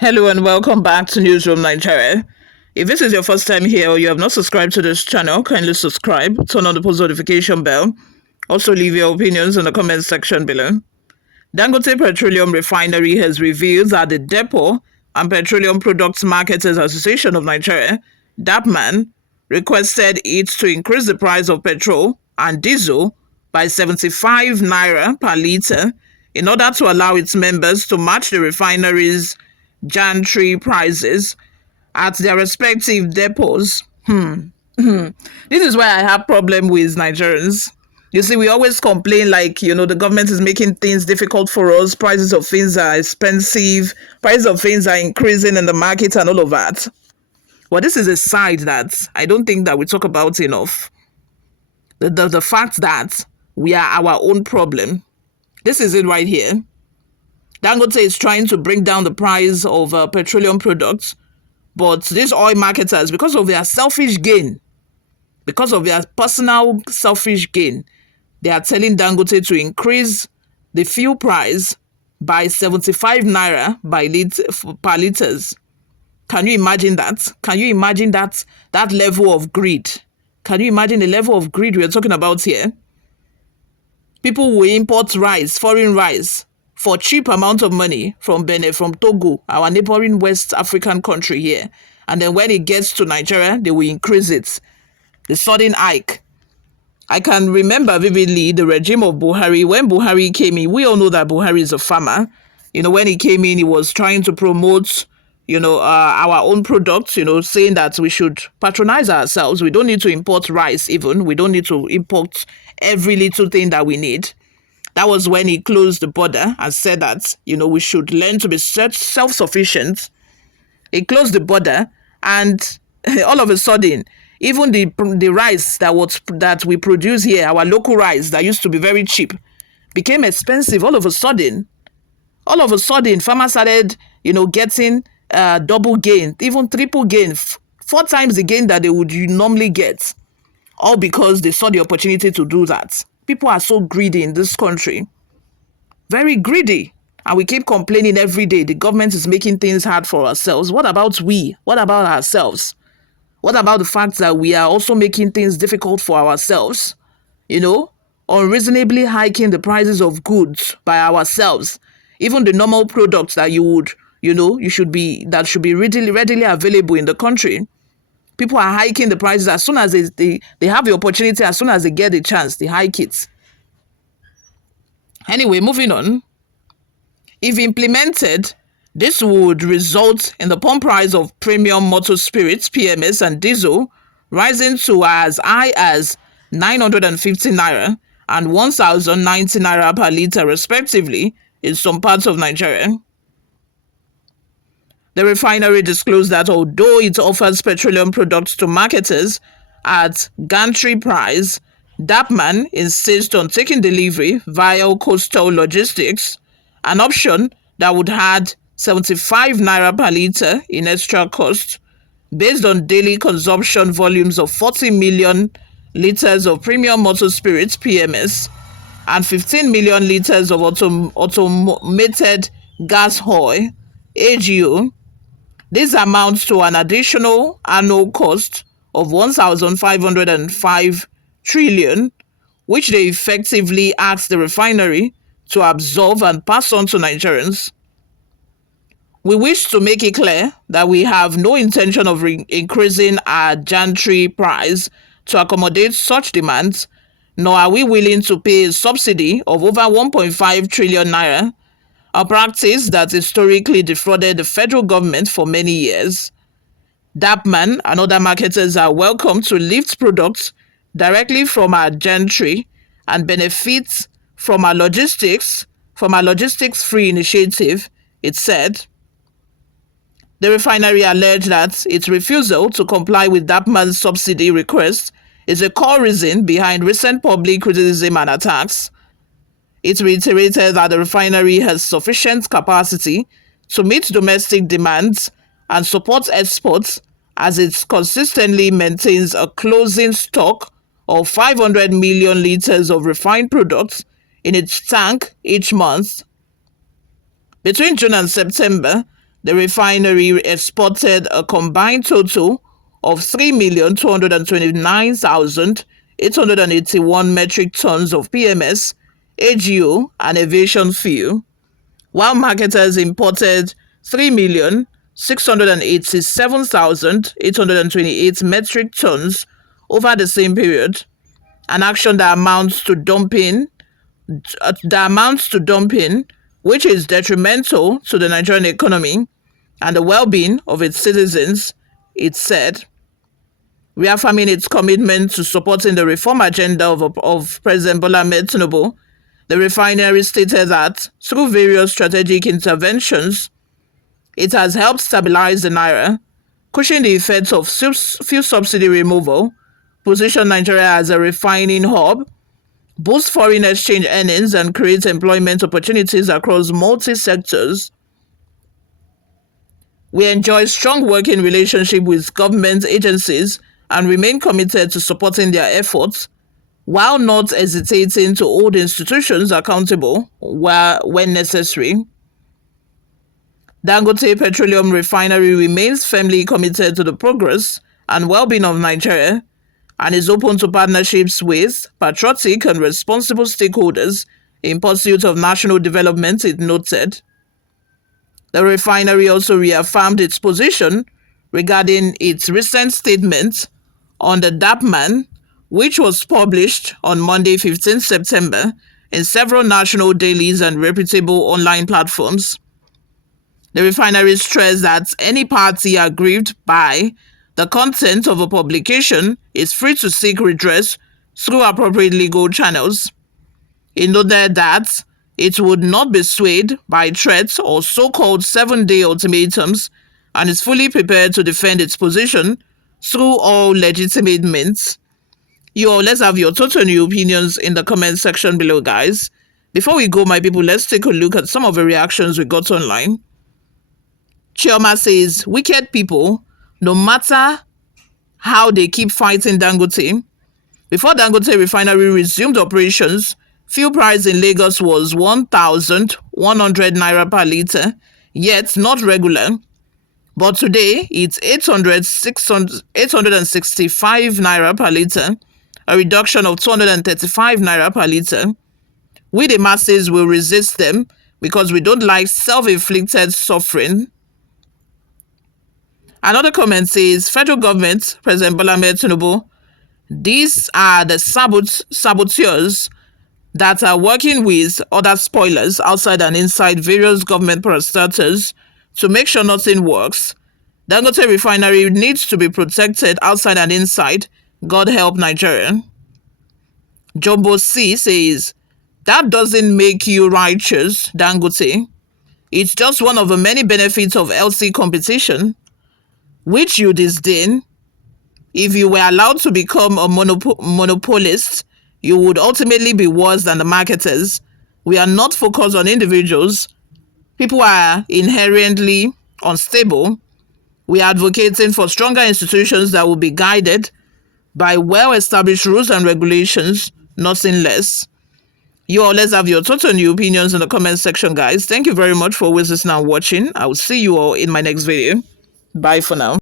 Hello and welcome back to Newsroom Nigeria. If this is your first time here or you have not subscribed to this channel, kindly subscribe, turn on the post notification bell. Also leave your opinions in the comment section below. Dangote Petroleum Refinery has revealed that the Depot and Petroleum Products Marketers Association of Nigeria, DAPPMAN, requested it to increase the price of petrol and diesel by 75 naira per litre in order to allow its members to match the refinery's gantry prices at their respective depots. This is where I have problem with Nigerians. You see, we always complain like, the government is making things difficult for us. Prices of things are expensive. Prices of things are increasing in the market and all of that. But this is a side that I don't think that we talk about enough. The fact that we are our own problem. This is it right here. Dangote is trying to bring down the price of petroleum products, but these oil marketers, because of their selfish gain, because of their personal selfish gain, they are telling Dangote to increase the fuel price by 75 naira per liters. Can you imagine that? Can you imagine that level of greed? Can you imagine the level of greed we are talking about here? People will import rice, foreign rice, for cheap amount of money from Benin, from Togo, our neighboring West African country here. And then when it gets to Nigeria, they will increase it. The sudden hike. I can remember vividly the regime of Buhari. When Buhari came in, we all know that Buhari is a farmer. When he came in, he was trying to promote, our own products, saying that we should patronize ourselves. We don't need to import rice even. We don't need to import every little thing that we need. That was when he closed the border and said that, we should learn to be self-sufficient. He closed the border and all of a sudden, even the rice that we produce here, our local rice that used to be very cheap, became expensive all of a sudden. All of a sudden, farmers started, getting double gain, even triple gain, 4 times the gain that they would normally get. All because they saw the opportunity to do that. People are so greedy in this country. Very greedy. And we keep complaining every day. The government is making things hard for ourselves. What about we? What about ourselves? What about the fact that we are also making things difficult for ourselves? Unreasonably hiking the prices of goods by ourselves. Even the normal products that should be readily available in the country. People are hiking the prices as soon as they have the opportunity, as soon as they get the chance, they hike it. Anyway, moving on. If implemented, this would result in the pump price of premium motor spirits, PMS, and diesel rising to as high as 950 naira and 1,090 naira per litre respectively in some parts of Nigeria. The refinery disclosed that although it offers petroleum products to marketers at gantry price, DAPPMAN insists on taking delivery via coastal logistics, an option that would add 75 naira per litre in extra cost based on daily consumption volumes of 40 million litres of premium motor spirits, PMS, and 15 million litres of automated gas oil, AGO. This amounts to an additional annual cost of 1,505 trillion, which they effectively asked the refinery to absorb and pass on to Nigerians. We wish to make it clear that we have no intention of increasing our gantry price to accommodate such demands, nor are we willing to pay a subsidy of over 1.5 trillion naira, a practice that historically defrauded the federal government for many years. DAPPMAN and other marketers are welcome to lift products directly from our gantry and benefit from our logistics-free initiative, it said. The refinery alleged that its refusal to comply with DAPPMAN's subsidy request is a core reason behind recent public criticism and attacks. It reiterated that the refinery has sufficient capacity to meet domestic demands and support exports as it consistently maintains a closing stock of 500 million litres of refined products in its tank each month. Between June and September, The refinery exported a combined total of 3,229,881 metric tons of PMS, AGO, and aviation fuel, while marketers imported 3,687,828 metric tons over the same period, an action that amounts to dumping, which is detrimental to the Nigerian economy and the well-being of its citizens, it said. Reaffirming its commitment to supporting the reform agenda of President Bola Ahmed Tinubu, the refinery stated that through various strategic interventions, it has helped stabilize the Naira, cushion the effects of fuel subsidy removal, position Nigeria as a refining hub, boost foreign exchange earnings, and create employment opportunities across multi-sectors. We enjoy strong working relationship with government agencies and remain committed to supporting their efforts, while not hesitating to hold institutions accountable when necessary. Dangote Petroleum Refinery remains firmly committed to the progress and well-being of Nigeria and is open to partnerships with patriotic and responsible stakeholders in pursuit of national development, it noted. The refinery also reaffirmed its position regarding its recent statement on the DAPPMAN, which was published on Monday, 15 September, in several national dailies and reputable online platforms. The refinery stressed that any party aggrieved by the content of a publication is free to seek redress through appropriate legal channels. It noted that it would not be swayed by threats or so-called 7-day ultimatums and is fully prepared to defend its position through all legitimate means. Let's have your total new opinions in the comment section below, guys. Before we go, my people, let's take a look at some of the reactions we got online. Chioma says, wicked people, no matter how they keep fighting Dangote. Before Dangote refinery resumed operations, fuel price in Lagos was 1,100 naira per litre, yet not regular. But today, it's 865 naira per litre, a reduction of 235 naira per litre. We, the masses, will resist them because we don't like self-inflicted suffering. Another comment says, federal government, President Bola Ahmed Tinubu, these are the saboteurs that are working with other spoilers outside and inside various government parastatals to make sure nothing works. Dangote refinery needs to be protected outside and inside. God help Nigeria. Jumbo C says, that doesn't make you righteous, Dangote. It's just one of the many benefits of healthy competition, which you disdain. If you were allowed to become a monopolist, you would ultimately be worse than the marketers. We are not focused on individuals. People are inherently unstable. We are advocating for stronger institutions that will be guided by well-established rules and regulations, nothing less. Let's have your total new opinions in the comment section, guys. Thank you very much for always listening and watching. I will see you all in my next video. Bye for now.